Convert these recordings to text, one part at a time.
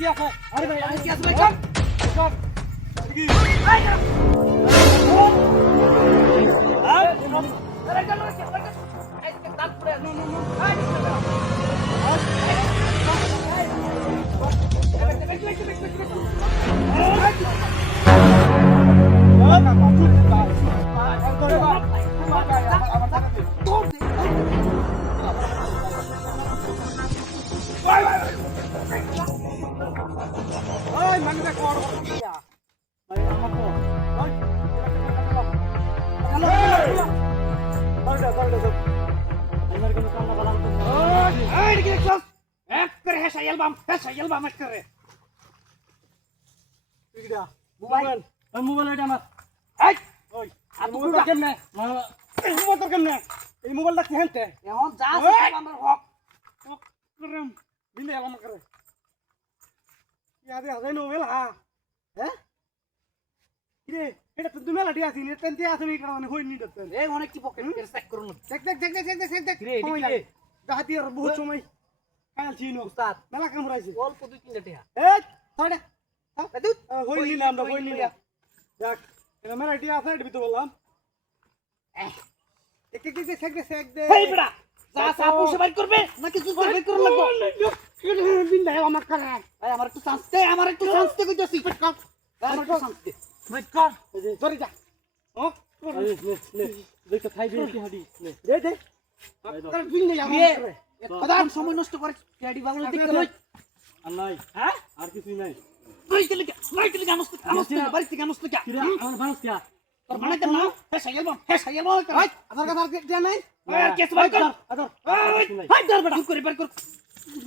কি আছে? আরে ভাই আমি কি আছে ভাই কম সব কি? আরে চলো কি হবে এই দাঁত পড়ে ওই মানুষটা কর ভাই আমাকে ওই আমার কোনো কান্না বলা এই কি দেখছস এক করে হেসাইল বাম এক করে ঠিকটা মোবাইল ওই মোবাইল এটা আমার এই ওই আর মোবাইল কেমনে এই মোবাইল কেমনে এই মোবাইলটা কি হেনতে এখন যা আছে আমরা হক করম বিলে আলাম করে ইয়াদে আজাই মোবাইল হ্যাঁ হ্যাঁ কিরে এটা তো তুমি লাটি আসি নে তেনতে আসি নি কারণে হই নি দতেন এই অনেক কি পকেট চেক করুন দেখ কিরে এডি কিরে দাহাতি আর বহুত সময় কাল ছিল উস্তাদ মেলা কামড়াইছে অল্প দুই তিনটা টিয়া এই ছড়া দাদু হই নি না আমরা হই নি না দেখ এটা মেলা টি আছে এটা তো বললাম এক এক এক দে এই বড়া যা সাপু সবাই করবে নাকি জুস বের করে লাগবো বিন দেয় আমার করে এই আমার একটু চান্স দে কইতাছি আমার একটু চান্স দে ভাই কর ধরে যা ও দেখ খাই দে কি হাডি দে দে তার বিন দেয় আমার করে প্রধান সময় নষ্ট করে টেডি বাংলা দেখতে লই আর নাই হ্যাঁ আর কিছুই নাই তুই কি গানস বাড়ি থেকে গানস কি কিরা আমার মানুষ কি তোর মানে কেন হেসাইল বাম ভাই আধার কার্ড আর কি নাই কেস বাই কর আধার হাই ধর বেটা করে বের কর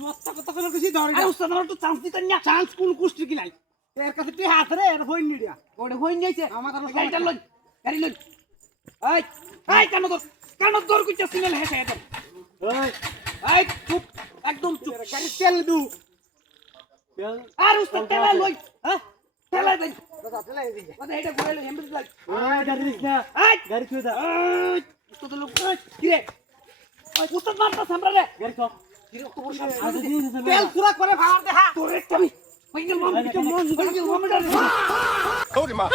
রত্তা কথা কোনো কিছু ধরে আরে উস্তাদ আমার একটু চান্স দিতেন না চান্স কোন কুষ্টি কি নাই এর কাছে টি হাত রে এর হই নি দিয়া ওরে হই নিয়েছে আমার আর গাড়িটা লই গাড়ি লই এই কেন দর কইতা সিগন্যাল হেসাই দর এই এই চুপ একদম চুপ গাড়ি তেল দু তেল আর উস্তাদ তেলা লই হ্যাঁ তেলা দেন দাদা তেল এই দিকে মানে এটা বলে হেমব্রিজ লই ওই গাড়ি দিস না এই গাড়ি ছুঁয়ে দা উস্তাদ লোক কি রে উস্তাদ মারতা সামরা রে গাড়ি কর কি রে তো বসে আজ দিন তেল পুরা করে ভাড়া দে হ্যাঁ তোরে তুমি ফাইনাল মাম দিকে মন ফাইনাল মাম এটা Holy ma.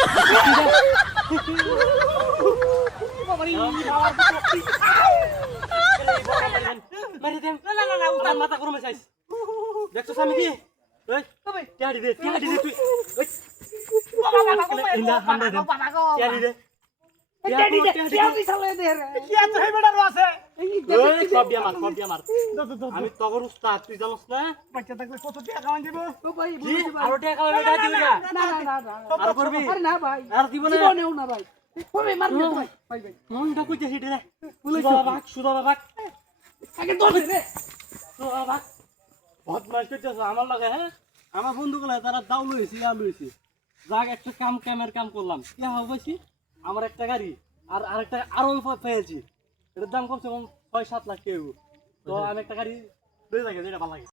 বাবারি মারি দেন না উস্তাদ মাথা গরম হইছাইস দেখছস আমি কি ওই তবে টিয়াড়ি দে তুই বাবা ইন্দা হান্ডা দে টিয়াড়ি দে টেডি দে টেডি সালে দে রে কি আছে হে বেটার আছে এই সব দিয়া মার আমি তগর উস্তাদ তুই জানোস না বাচ্চা থাকলে কত টাকা খাওয়ান দিব ও ভাই কি আরো টাকা খাওয়াবে এটা দিবি না না আর করবি আরে না ভাই আর দিব না জীবনেও না ভাই কবে মারবে ভাই ভাই মনটা কইতে হিটে রে সুদা বাবা আগে ধরে রে সুদা বাবা বদমাশ করতেছ আমার লাগে হ্যাঁ আমার বন্ধুগুলো তারা দাও লইছি আর লইছি যাক একটা কামের কাম করলাম কি হইছি আমার একটা গাড়ি আর আরেকটা আরো পেয়েছি এটার দাম কমসে কম 6-7 লাখ কেউ তো আমি একটা গাড়ি লই যাই যেটা ভালো লাগে